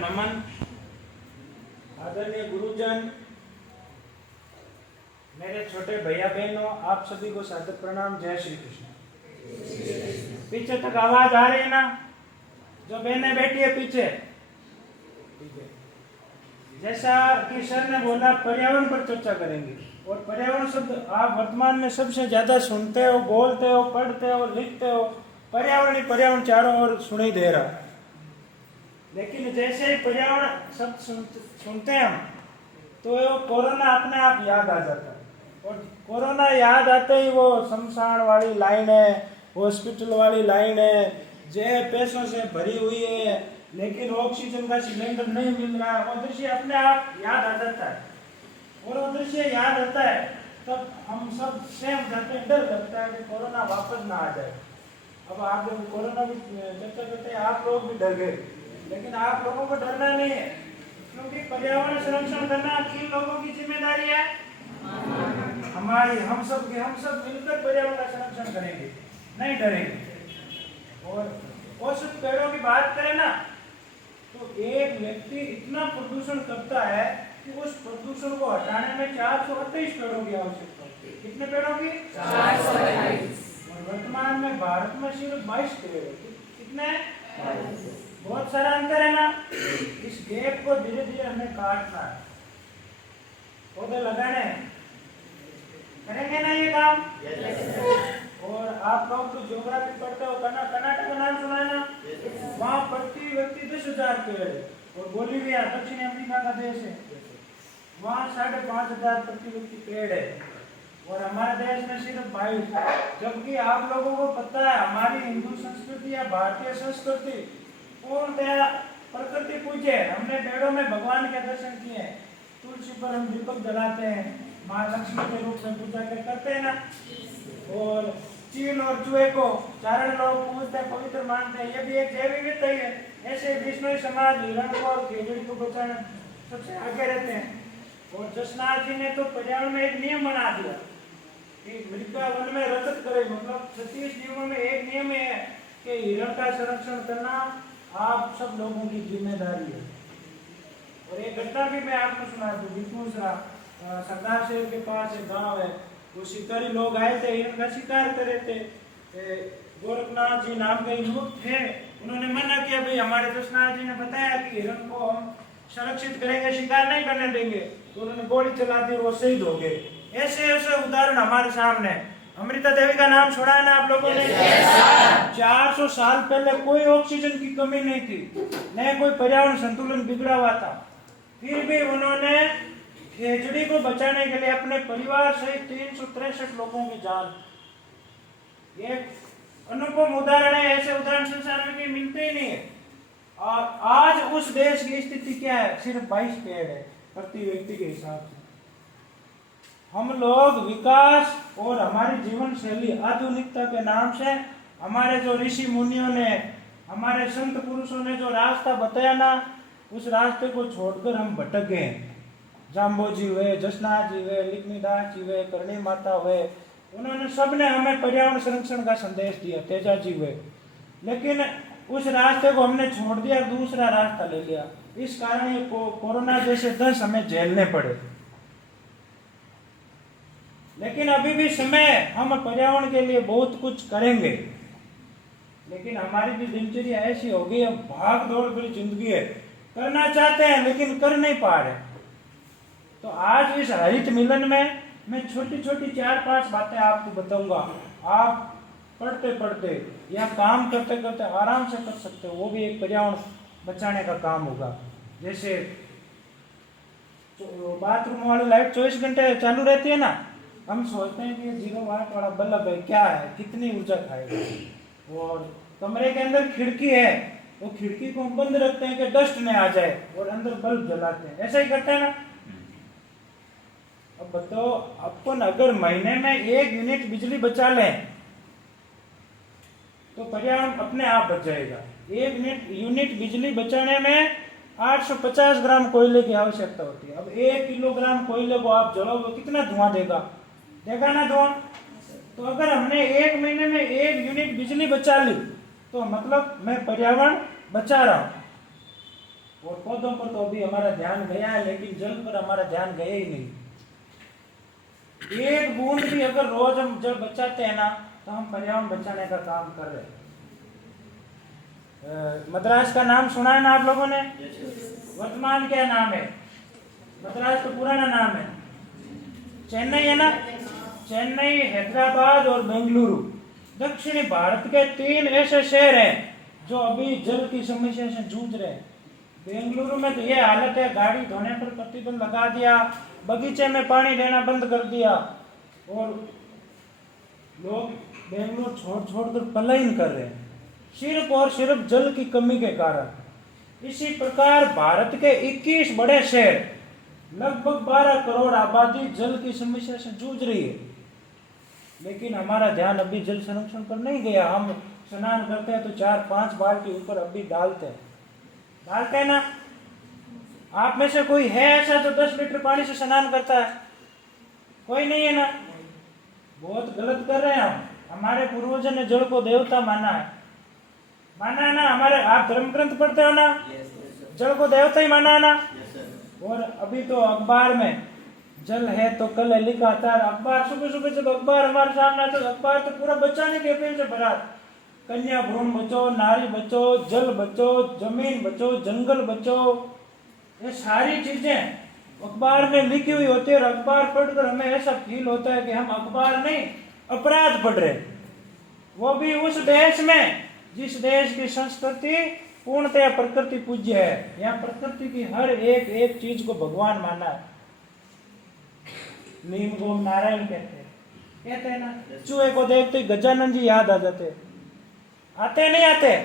नमन। आदरणीय गुरुजन, मेरे छोटे भैया बहनों, आप सभी को सादर प्रणाम। जय श्री कृष्ण। पीछे तक आवाज आ रही है ना? जो बहनें बैठी है पीछे, ठीक है। जैसा कि सर ने बोला, पर्यावरण पर चर्चा करेंगे। और पर्यावरण शब्द आप वर्तमान में सबसे ज्यादा सुनते हो, बोलते हो, पढ़ते हो, लिखते हो। पर्यावरण ही पर्यावरण चारों ओर सुनाई दे रहा। लेकिन जैसे ही पर्यावरण शब्द सुनते हैं हम, तो कोरोना अपने आप याद आ जाता है। और कोरोना याद आते ही वो शमशान वाली लाइन है, हॉस्पिटल वाली लाइन है, जो पैसों से भरी हुई है, लेकिन ऑक्सीजन का सिलेंडर नहीं मिल रहा, वो दृश्य अपने आप याद आ जाता है। और वो दृश्य याद आता है तब हम सब सेम जाते हैं, डर लगता है कि कोरोना वापस ना आ जाए। अब आप जब कोरोना की चर्चा करते हैं, आप लोग भी डर गए, लेकिन आप लोगों को डरना नहीं है, क्योंकि पर्यावरण संरक्षण करना किन लोगों की जिम्मेदारी है? हमारी, हम सब मिलकर पर्यावरण का संरक्षण करेंगे, नहीं डरेंगे। और औसत पेड़ों की बात करें ना, तो एक व्यक्ति इतना प्रदूषण करता है कि उस प्रदूषण को हटाने में 428 पेड़ों की आवश्यकता होती है। कितने पेड़ों की? 428। और वर्तमान में भारत में सिर्फ 22 पेड़ है। कितने? बहुत सारा अंतर है ना। इस गैप को धीरे धीरे हमें काटना है, पौधे लगाने हैं। करेंगे ना ये काम? और आप लोग तो ज्योग्राफी पढ़ते हो, कर्नाटक का नाम सुना है ना? वहाँ प्रति व्यक्ति 10,000 पेड़ है। और बोलीविया दक्षिण अफ्रीका का देश है, वहाँ 5,500 प्रति व्यक्ति पेड़ है। और हमारे देश में सिर्फ 22। जबकि आप लोगों को पता है, हमारी हिंदू संस्कृति या भारतीय संस्कृति पूर्णतया प्रकृति पूज्य है। हमने पेड़ों में भगवान के दर्शन किए हैं। तुलसी पर हम दीपक जलाते हैं, माँ लक्ष्मी के रूप में पूजा करते हैं ना। और चील और चूहे को चारण लोग पूजते हैं, पवित्र मानते हैं। ये भी एक जैव विविधता ही है। ऐसे विष्णु समाज हिरण को और खेजड़ी को बचाना सबसे आगे रहते हैं। और जसनाथ जी ने तो पर्यावरण में एक नियम बना दिया कि मृगा वन में रसद करे। मतलब 36 नियमों में एक नियम है कि हिरण का संरक्षण करना आप सब लोगों की जिम्मेदारी है। और एक घटना भी मैं आपको सुना दूं। बिल्कुल सरदार शहर के पास एक गांव है, वो शिकारी लोग आए थे, हिरण का शिकार कर रहे थे। गोरखनाथ जी नाम के युवक थे, उन्होंने मना किया, भाई हमारे जसनाथ जी ने बताया कि हिरण को हम संरक्षित करेंगे, शिकार नहीं करने देंगे। तो उन्होंने गोली चला दी और वो शहीद हो गए। ऐसे ऐसे उदाहरण हमारे सामने। अमृता देवी का नाम सुना है ना आप लोगों ने? 400 साल पहले कोई ऑक्सीजन की कमी नहीं थी, न कोई पर्यावरण संतुलन बिगड़ा हुआ था। फिर भी उन्होंने खेजड़ी को बचाने के लिए अपने परिवार सहित 363 लोगों की जान। ये अनुपम उदाहरण है। ऐसे उदाहरण संसार में कहीं मिलते ही नहीं है। और आज उस देश की स्थिति क्या है? सिर्फ 22 पेड़ है प्रति व्यक्ति के हिसाब से। हम लोग विकास और हमारी जीवन शैली आधुनिकता के नाम से, हमारे जो ऋषि मुनियों ने, हमारे संत पुरुषों ने जो रास्ता बताया ना, उस रास्ते को छोड़कर हम भटक गए। जाम्बोजी हुए, जसनाथ जी हुए, लिखनीदास जी हुए, करणी माता हुए, उन्होंने सबने हमें पर्यावरण संरक्षण का संदेश दिया। तेजा जी हुए, लेकिन उस रास्ते को हमने छोड़ दिया, दूसरा रास्ता ले लिया। इस कारण ये कोरोना जैसे 10 हमें झेलने पड़े। लेकिन अभी भी समय, हम पर्यावरण के लिए बहुत कुछ करेंगे। लेकिन हमारी भी दिनचर्या ऐसी हो गई, अब भाग दौड़ भरी जिंदगी है, करना चाहते हैं लेकिन कर नहीं पा रहे। तो आज इस हरित मिलन में मैं छोटी छोटी 4-5 बातें आपको बताऊंगा। आप पढ़ते पढ़ते या काम करते करते आराम से कर सकते हो। वो भी एक पर्यावरण बचाने का काम होगा। जैसे बाथरूम वाली लाइट 24 घंटे चालू रहती है ना, हम सोचते हैं कि ये 0 वाट वाला बल्ब है, क्या है, कितनी ऊर्जा खाएगा। और कमरे के अंदर खिड़की है, वो खिड़की को हम बंद रखते हैं कि डस्ट न आ जाए, और अंदर बल्ब जलाते हैं। ऐसा ही करते हैं ना। अब बताओ, अपन अगर महीने में 1 यूनिट बिजली बचा लें तो पर्यावरण अपने आप बच जाएगा। 1 यूनिट बिजली बचाने में 850 ग्राम कोयले की आवश्यकता होती है। अब 1 किलोग्राम कोयले को आप जलाओगे, कितना धुआं देगा? देगा ना धुआं? तो अगर हमने 1 महीने में 1 यूनिट बिजली बचा ली, तो मतलब मैं पर्यावरण बचा रहा हूं। और पौधों पर तो अभी हमारा ध्यान गया है, लेकिन जल पर हमारा ध्यान गया ही नहीं। एक बूंद भी अगर रोज हम जल बचाते हैं ना, तो हम पर्यावरण बचाने का काम कर रहे हैं। मद्रास का नाम सुना है ना आप लोगों ने? वर्तमान क्या नाम है? मद्रास तो पुराना नाम है। चेन्नई है ना? चेन्नई, हैदराबाद और बेंगलुरु दक्षिणी भारत के 3 ऐसे शहर हैं जो अभी जल की समस्या से जूझ रहे हैं। बेंगलुरु में तो ये हालत है, गाड़ी धोने पर प्रतिबंध लगा दिया, बगीचे में पानी देना बंद कर दिया, और लोग बेंगलुरु छोड़ छोड़कर पलायन कर रहे हैं, सिर्फ और सिर्फ जल की कमी के कारण। इसी प्रकार भारत के 21 बड़े शहर, लगभग 12 करोड़ आबादी जल की समस्या से जूझ रही है, लेकिन हमारा ध्यान अभी जल संरक्षण पर नहीं गया। हम स्नान करते हैं तो 4-5 बाल्टी ऊपर अभी डालते हैं ना? आप में से कोई है ऐसा जो 10 लीटर पानी से स्नान करता है? कोई नहीं है ना? बहुत गलत कर रहे हैं हम। हमारे पूर्वजों ने जल को देवता माना है ना? हमारे आप धर्म ग्रंथ पढ़ते हो ना? जल को देवता ही माना है ना? और अभी तो अखबार में जल है तो कल है लिखा था। अखबार सुबह सुबह जब अखबार हमारे सामने आता, अखबार तो पूरा बचाने के अपील से भरा। कन्या भ्रूण बचो, नारी बचो, जल बचो, जमीन बचो, जंगल बचो, ये सारी चीजें अखबार में लिखी हुई होती है। और अखबार पढ़कर हमें ऐसा फील होता है कि हम अखबार नहीं अपराध पढ़ रहे, वो भी उस देश में जिस देश की संस्कृति पूर्णतया प्रकृति पूज्य है। यहाँ प्रकृति की हर एक चीज को भगवान माना है। नीम को नारायण कहते हैं ना? चूहे को देखते ही गजानन जी याद आ जाते, आते नहीं आते?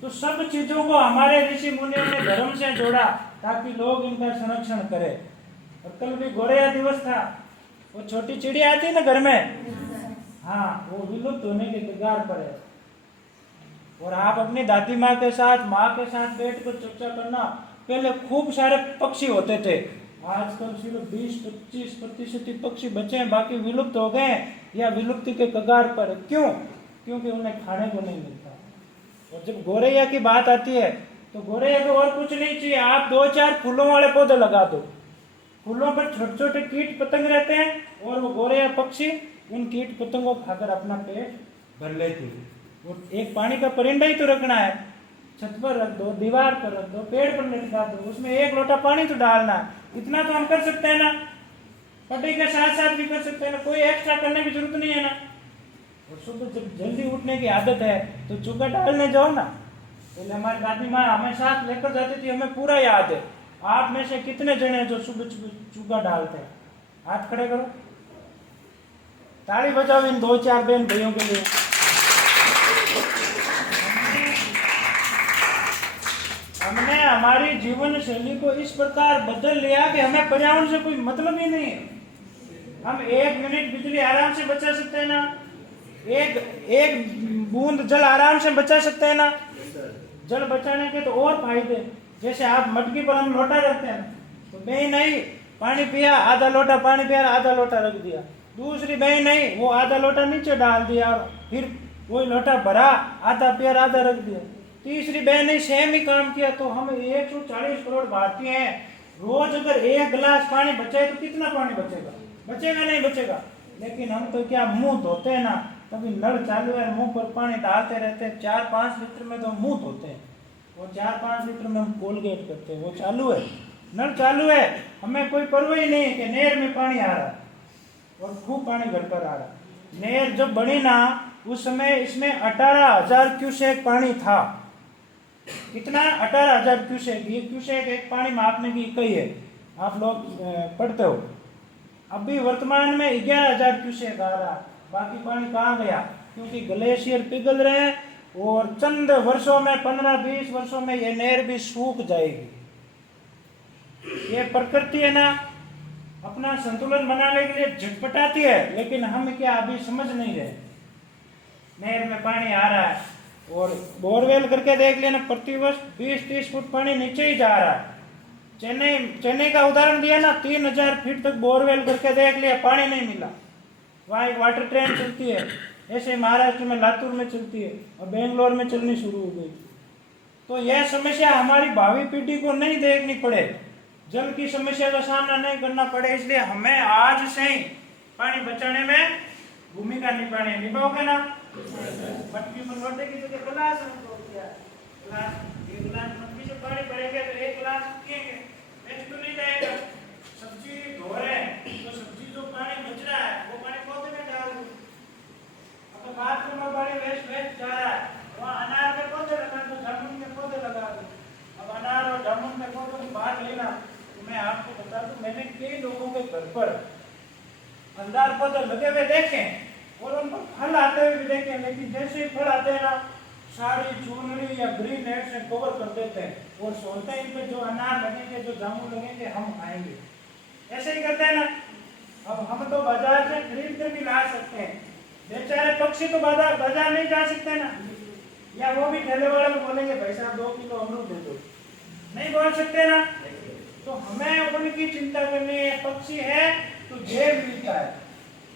तो सब चीजों को हमारे ऋषि मुनियों ने धर्म से जोड़ा ताकि लोग इनका संरक्षण करें। और कल भी गोरैया दिवस था। वो छोटी चिड़िया आती है ना घर में, हाँ, वो विलुप्त होने के कगार पर है। और आप अपनी दादी माँ के साथ, माँ के साथ बैठकर चर्चा करना, पहले खूब सारे पक्षी होते थे, आजकल सिर्फ 20-25% पक्षी बचे हैं, बाकी विलुप्त हो गए या विलुप्ति के कगार पर। क्यों? क्योंकि उन्हें खाने को नहीं मिलता। और जब गोरैया की बात आती है तो गोरैया को और कुछ नहीं चाहिए, आप 2-4 फूलों वाले पौधे लगा दो। फूलों पर छोटे छोटे कीट पतंग रहते हैं और वो गोरैया पक्षी उन कीट पतंगों को खाकर अपना पेट भर लेती है। वो एक पानी का परिंदा ही तो रखना है, छत पर रख दो, दीवार पर रख दो, पेड़ पर लटका दो, उसमें 1 लोटा पानी तो डालना। इतना तो हम कर सकते हैं ना? पढ़ाई के साथ साथ भी कर सकते हैं ना? कोई एक्स्ट्रा करने की जरूरत नहीं है ना? और सुबह जब जल्दी उठने की आदत है तो चूका डालने जाओ ना। पहले हमारी दादी माँ हमें साथ लेकर जाती थी, हमें पूरा याद है। आप में से कितने जने जो सुबह चूका डालते हैं? हाथ खड़े करो, ताली बजाओ इन 2-4 बहन भाइयों के लिए। हमने हमारी जीवन शैली को इस प्रकार बदल लिया कि हमें पर्यावरण से कोई मतलब ही नहीं है। हम 1 मिनट बिजली आराम से बचा सकते हैं ना? एक बूंद जल आराम से बचा सकते हैं ना? जल बचाने के तो और फायदे, जैसे आप मटकी पर हम लोटा रखते हैं तो बहन नहीं पानी पिया, आधा लोटा पानी पिया, आधा लोटा रख दिया। दूसरी बहन नहीं, वो आधा लोटा नीचे डाल दिया, फिर वही लोटा भरा, आधा पिया, आधा रख दिया। तीसरी बहन ने सेम ही काम किया। तो हम 140 करोड़ भारतीय हैं, रोज अगर 1 गिलास पानी बचे तो कितना पानी बचेगा? बचेगा नहीं बचेगा। लेकिन हम तो क्या मुंह धोते हैं ना, कभी नल चालू है मुंह पर पानी डालते रहते हैं। 4-5 लीटर में तो मुंह धोते हैं और 4-5 लीटर में हम कोलगेट करते हैं। वो चालू है, नल चालू है, हमें कोई परवाह ही नहीं है कि नहर में पानी आ रहा है और खूब पानी घर पर आ रहा है। नहर जब बनी ना उस समय इसमें 18,000 क्यूसेक पानी था। कितना? 18,000 क्यूसेक। ये क्यूसेक एक पानी मापने की इकाई है, आप लोग पढ़ते हो। अभी वर्तमान में 11,000 क्यूसेक आ रहा। बाकी पानी कहाँ गया? क्योंकि ग्लेशियर पिघल रहे हैं और चंद वर्षों में, 15-20 वर्षों में ये नहर भी सूख जाएगी। ये प्रकृति है ना, अपना संतुलन बनाने के लिए झटपटाती है, लेकिन हम क्या अभी समझ नहीं रहे। नहर में पानी आ रहा है और बोरवेल करके देख लेना, प्रतिवर्ष 20-30 फुट पानी नीचे ही जा रहा है। चेन्नई का उदाहरण दिया ना, 3,000 फीट तक बोरवेल करके देख लिया, पानी नहीं मिला। वहाँ एक वाटर ट्रेन चलती है, ऐसे महाराष्ट्र में लातूर में चलती है और बेंगलोर में चलनी शुरू हो गई। तो यह समस्या हमारी भावी पीढ़ी को नहीं देखनी पड़े, जल की समस्या का सामना नहीं करना पड़े, इसलिए हमें आज से ही पानी बचाने में भूमिका निभाओगे ना? मटकी पर लोटे की जगह गिलास रखो, क्या गिलास, एक गिलास मटकी से पानी भरेंगे तो एक गिलास पिएंगे, वेस्ट तो नहीं जाएगा। सब्जी धो रहे हैं तो सब्जी जो पानी बच रहा है वो पानी पौधे में डाल दो। अब बाथरूम में पानी वेस्ट जा रहा है, वहाँ अनार के पौधे लगा दो, जामुन के पौधे लगा दो। अब अनार और जामुन के पौधों की बात लेना तो मैं आपको बता दूं, मैंने कई लोगों के घर पर अंधार पौधे लगे हुए देखे और उन पर फल आते हुए भी देखे, लेकिन जैसे ही फल आते हैं ना, साड़ी चुनरी या ग्रीन नेट से कवर कर देते हैं और सोचते हैं इन पे जो अनार लगेंगे, जो जामुन लगेंगे, हम खाएंगे। ऐसे ही करते हैं ना। अब हम तो बाजार से खरीद कर भी ला सकते हैं, बेचारे पक्षी तो बाजार नहीं जा सकते ना, या वो भी ठेले वाले को बोलेंगे भाई साहब 2 किलो अमरूद दे दो, नहीं बोल सकते ना। तो हमें उनकी चिंता करनी है। पक्षी है तो जैव विविधता है,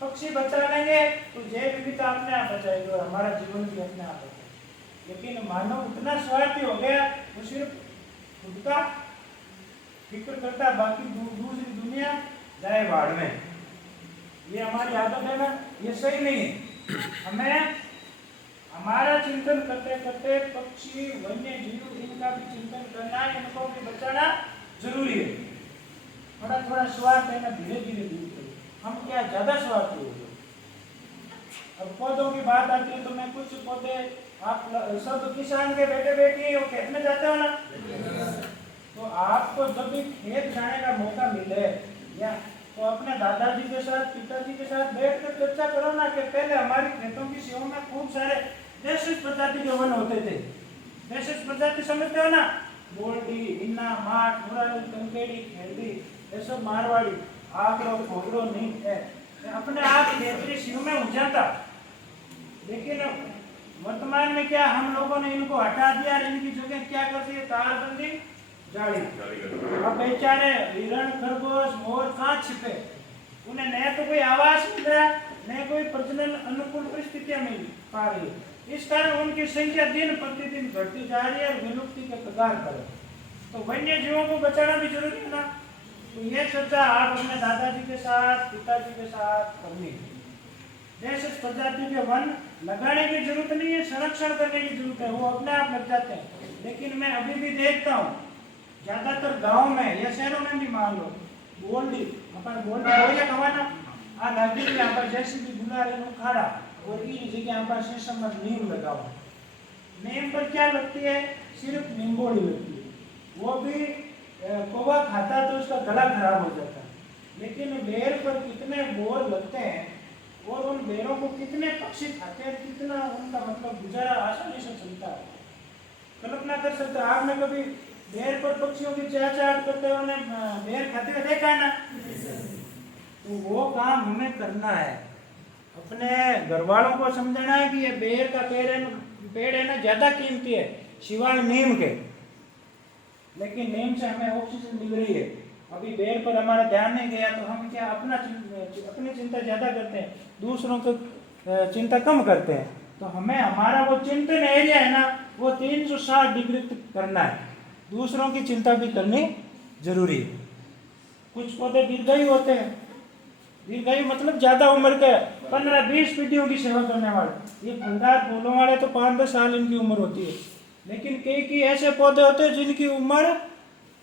पक्षी बचा लेंगे तो जैव विविधता अपने आप बचाएगी और हमारा जीवन भी अपने आप बचाएगा। लेकिन मानव इतना स्वार्थी हो गया, वो सिर्फ खुद का फिक्र करता, बाकी दूसरी दुनिया जाए बाढ़ में। ये हमारी आदत है ना, ये सही नहीं है। हमें हमारा चिंतन करते करते पक्षी, वन्य जीव, इनका भी चिंतन करना, इनको भी बचाना जरूरी है। थोड़ा थोड़ा स्वार्थ है ना, धीरे धीरे दूर करो। हम क्या ज्यादा स्वार्थी हो गए। अब पौधों की बात आती है तो मैं कुछ पौधे, आप सब किसान के बेटे बेटी हो, खेत में जाते हो ना, तो आपको जब भी खेत जाने का मौका मिले या तो अपने दादाजी के साथ, पिताजी के साथ बैठ कर चर्चा करो ना कि पहले हमारे खेतों की सीमा में खूब सारे देशी प्रजाति के वन होते थे। देशी प्रजाति समझते हो ना, बोल्डी, हिन्ना, माठ, मुरारी, कंकेड़ी, खेड़ी, ये सब मारवाड़ी, आगरो, खोगरो नहीं है, अपने आप खेतरी सीमा में हो जाता। लेकिन वर्तमान में क्या हम लोगों ने इनको हटा दिया, इनकी जगह क्या कर दी, तारबंदी, जाली। अब बेचारे हिरण, खरगोश, मोर कहाँ छिपे, उन्हें न तो कोई आवास मिल रहा, न कोई प्रजनन अनुकूल परिस्थितियां मिल पा रही। इस कारण उनकी संख्या दिन प्रतिदिन घटती जा रही है और विलुप्ति के कगार पर है। तो वन्य जीवों को बचाना भी जरूरी है ना। तो ये चर्चा आप अपने दादाजी के साथ, पिताजी के साथ करनी है। जैसे प्रजाति के वन लगाने की जरूरत नहीं है, संरक्षण करने की जरूरत है, वो अपने आप लग जाते हैं। लेकिन मैं अभी भी देखता हूँ ज्यादातर गांव में या शहरों में भी, मान लो बोल्डी, अपन बोल्डी बोलिया कमाना आ नदी में यहाँ पर जैसे भी बुला रहे हो खाड़ा, और ये जगह यहाँ पर शीशम में नीम लगा हुआ। नीम पर क्या लगती है, सिर्फ निम्बोड़ी लगती है, वो भी कौवा खाता तो उसका गला खराब हो जाता है। लेकिन बेर पर कितने बोर लगते हैं और उन बेरों को कितने पक्षी खाते हैं, कितना उनका मतलब गुजारा आसानी से चलता है, कल्पना कर सकते हैं। आपने कभी बेर पर पक्षियों की चहचहाट करते हुए उन्हें बेर खाते हुए देखा है ना? तो वो काम हमें करना है, अपने घर वालों को समझाना है कि ये बेर का पेड़ है ना, ज्यादा कीमती है सिवाय नीम के। लेकिन नीम से हमें ऑक्सीजन मिल रही है, अभी बेर पर हमारा ध्यान नहीं गया तो हम क्या अपनी चिंता ज्यादा करते हैं, दूसरों को चिंता कम करते हैं। तो हमें हमारा वो चिंतन एरिया है ना, वो 360 डिग्री करना है, दूसरों की चिंता भी करनी जरूरी है। कुछ पौधे दीर्घायु होते हैं, दीर्घायु मतलब ज्यादा उम्र के, 15-20 पीढ़ियों की सेवा करने वाले। ये फलदार फूलों वाले तो 5-10 साल इनकी उम्र होती है। लेकिन कई ऐसे पौधे होते हैं जिनकी उम्र